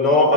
9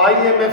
IMF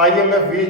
IMF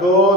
2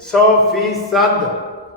100%,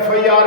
FIR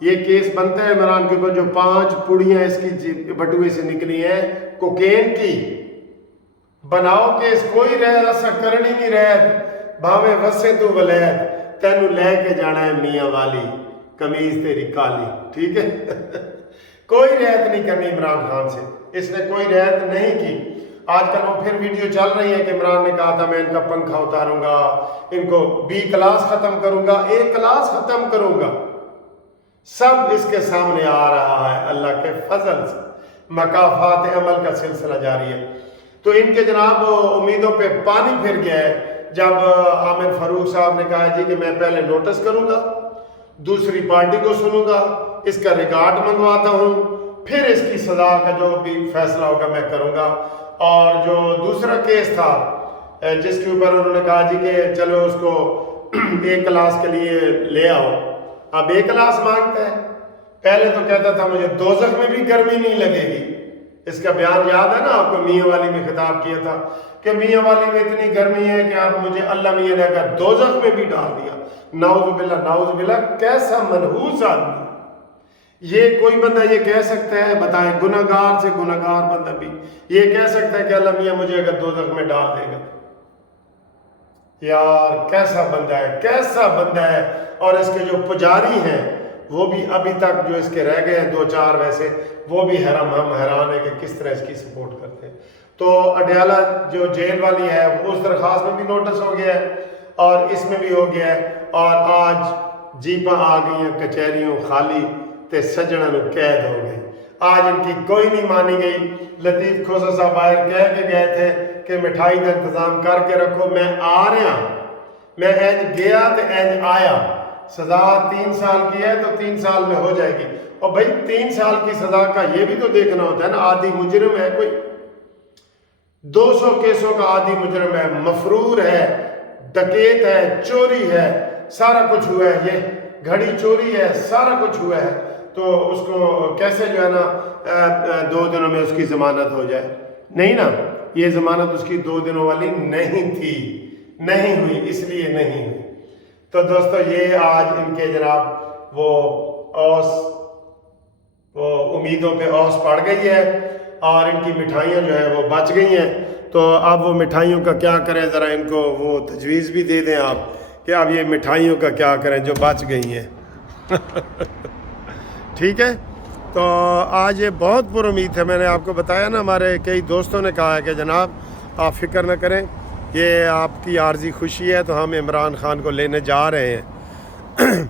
یہ case بنتا ہے عمران کے اوپر جو 5 پڑیاں اس کی بٹوے سے نکلی ہیں کوکین کی. بناؤ کیس کوئی رہت ایسا کرنی نہیں رہت بھاویں وسے تو ولید تینوں لے کے جانا ہے میاں والی قمیض تیری کالی. ٹھیک ہے کوئی رعایت نہیں کرنی عمران خان سے, اس نے کوئی رعایت نہیں کی. آج کل وہ پھر ویڈیو چل رہی ہے کہ عمران نے کہا تھا میں ان کا پنکھا اتاروں گا, ان کو B کلاس ختم کروں گا, A کلاس ختم کروں گا. سب اس کے سامنے آ رہا ہے اللہ کے فضل سے, مکافات عمل کا سلسلہ جاری ہے. تو ان کے جناب امیدوں پہ پانی پھر گیا ہے جب عامر فاروق صاحب نے کہا جی کہ میں پہلے نوٹس کروں گا, دوسری پارٹی کو سنوں گا, اس کا ریکارڈ منگواتا ہوں, پھر اس کی سزا کا جو بھی فیصلہ ہوگا میں کروں گا. اور جو دوسرا کیس تھا جس کے اوپر انہوں نے کہا جی کہ چلو اس کو A کلاس کے لیے لے آؤ, اب A کلاس مانگتا ہے. پہلے تو کہتا تھا مجھے دوزخ میں بھی گرمی نہیں لگے گی. اس کا بیان یاد ہے نا آپ کو, میاں والی میں خطاب کیا تھا کہ میاں والی میں اتنی گرمی ہے کہ آپ مجھے اللہ میاں نے اگر دوزخ میں بھی ڈال دیا. نعوذ باللہ نعوذ باللہ, کیسا منحوس آدمی. یہ کوئی بندہ یہ کہہ سکتا ہے بتائیں, گناہگار سے گناہگار بندہ بھی یہ کہہ سکتا ہے کہ اللہ میاں مجھے اگر دوزخ میں ڈال دے گا. یار کیسا بندہ ہے, کیسا بندہ ہے. اور اس کے جو پجاری ہیں وہ بھی ابھی تک جو اس کے رہ گئے ہیں 2-4 ویسے, وہ بھی حیران ہے کہ کس طرح اس کی سپورٹ کرتے ہیں. تو اڈیالہ جو جیل والی ہے اس درخواست میں بھی نوٹس ہو گیا ہے اور اس میں بھی ہو گیا ہے. اور آج جیپاں آ گئی ہیں کچہریوں خالی تے سجنہ نو قید ہو گئے. آج ان کی کوئی نہیں مانی گئی. لطیف کھوسا صاحب باہر کہہ کے گئے تھے کہ مٹھائی کا انتظام کر کے رکھو, میں آ رہا, میں اینج گیا تو اینج آیا. سزا 3 سال کی ہے تو 3 سال میں ہو جائے گی. اور بھائی 3 سال کی سزا کا یہ بھی تو دیکھنا ہوتا ہے نا, عادی مجرم ہے کوئی, 200 کیسوں کا عادی مجرم ہے, مفرور ہے, ڈکیت ہے, چوری ہے, سارا کچھ ہوا ہے, یہ گھڑی چوری ہے, سارا کچھ ہوا ہے. تو اس کو کیسے جو ہے نا 2 دنوں میں اس کی ضمانت ہو جائے؟ نہیں نا, یہ ضمانت اس کی 2 دنوں والی نہیں تھی, نہیں ہوئی, اس لیے نہیں ہوئی. تو دوستو یہ آج ان کے جناب وہ امیدوں پہ اوس پڑ گئی ہے اور ان کی مٹھائیاں جو ہیں وہ بچ گئی ہیں. تو اب وہ مٹھائیوں کا کیا کریں, ذرا ان کو وہ تجویز بھی دے دیں آپ کہ اب یہ مٹھائیوں کا کیا کریں جو بچ گئی ہیں. ٹھیک ہے, تو آج یہ بہت پر امید ہے. میں نے آپ کو بتایا نا, ہمارے کئی دوستوں نے کہا ہے کہ جناب آپ فکر نہ کریں, یہ آپ کی عارضی خوشی ہے تو ہم عمران خان کو لینے جا رہے ہیں.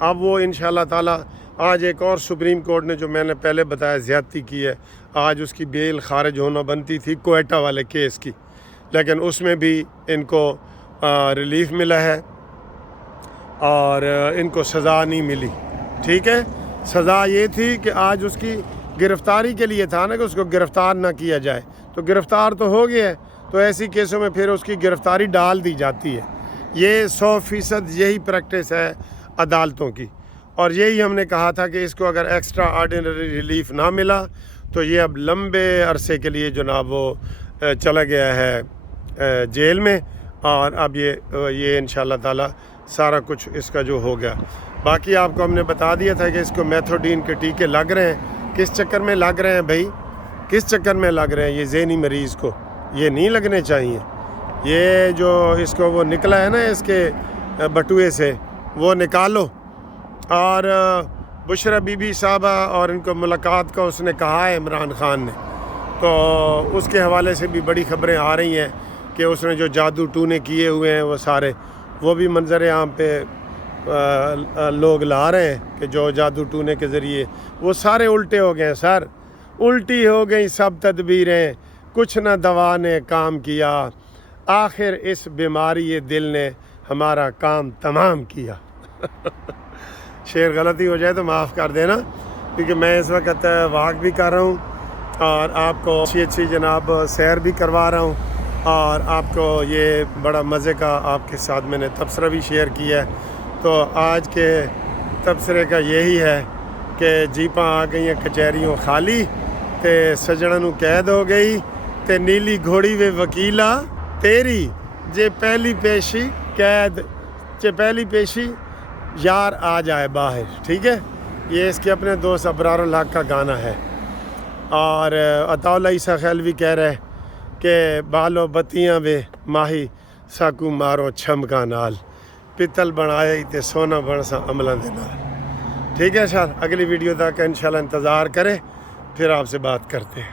اب وہ انشاءاللہ تعالی آج ایک اور سپریم کورٹ نے جو میں نے پہلے بتایا زیادتی کی ہے, آج اس کی بیل خارج ہونا بنتی تھی کوئٹہ والے کیس کی, لیکن اس میں بھی ان کو ریلیف ملا ہے اور ان کو سزا نہیں ملی. ٹھیک ہے, سزا یہ تھی کہ آج اس کی گرفتاری کے لیے تھا نا کہ اس کو گرفتار نہ کیا جائے, تو گرفتار تو ہو گیا ہے, تو ایسی کیسوں میں پھر اس کی گرفتاری ڈال دی جاتی ہے. یہ 100% یہی پریکٹس ہے عدالتوں کی, اور یہی ہم نے کہا تھا کہ اس کو اگر ایکسٹرا آرڈینری ریلیف نہ ملا تو یہ اب لمبے عرصے کے لیے جناب وہ چلا گیا ہے جیل میں, اور اب یہ انشاءاللہ تعالی سارا کچھ اس کا جو ہو گیا. باقی آپ کو ہم نے بتا دیا تھا کہ اس کو میتھوڈین کے ٹیکے لگ رہے ہیں. کس چکر میں لگ رہے ہیں بھائی, کس چکر میں لگ رہے ہیں؟ یہ ذہنی مریض کو یہ نہیں لگنے چاہیے. یہ جو اس کو وہ نکلا ہے نا اس کے بٹوئے سے, وہ نکالو. اور بشرا بی بی صاحبہ اور ان کو ملاقات کا اس نے کہا ہے عمران خان نے, تو اس کے حوالے سے بھی بڑی خبریں آ رہی ہیں کہ اس نے جو جادو ٹونے کیے ہوئے ہیں وہ سارے, وہ بھی منظر عام پہ لوگ لا رہے ہیں کہ جو جادو ٹونے کے ذریعے وہ سارے الٹے ہو گئے ہیں. سر الٹی ہو گئی سب تدبیریں, کچھ نہ دوا نے کام کیا, آخر اس بیماری دل نے ہمارا کام تمام کیا. شعر غلطی ہو جائے تو معاف کر دینا, کیونکہ میں اس وقت واک بھی کر رہا ہوں اور آپ کو اچھی جناب سیر بھی کروا رہا ہوں, اور آپ کو یہ بڑا مزے کا آپ کے ساتھ میں نے تبصرہ بھی شیئر کیا ہے. تو آج کے تبصرے کا یہی ہے کہ جیپاں آ گئی ہیں کچہریوں خالی, تے سجڑا نو قید ہو گئی, تے نیلی گھوڑی وے وکیلا تیری, جے پہلی پیشی قید, جے پہلی پیشی یار آ جائے باہر. ٹھیک ہے, یہ اس کے اپنے دوست ابرار الحق کا گانا ہے. اور عطا اللہ عیسیٰ خیلوی کہہ رہے کہ بالو بتیاں وے ماہی ساکو مارو چھمکا نال پتل بنایا تے سونا بن سا عملوں دے نال. ٹھیک ہے سر، اگلی ویڈیو تک انشاءاللہ انتظار کریں، پھر آپ سے بات کرتے ہیں.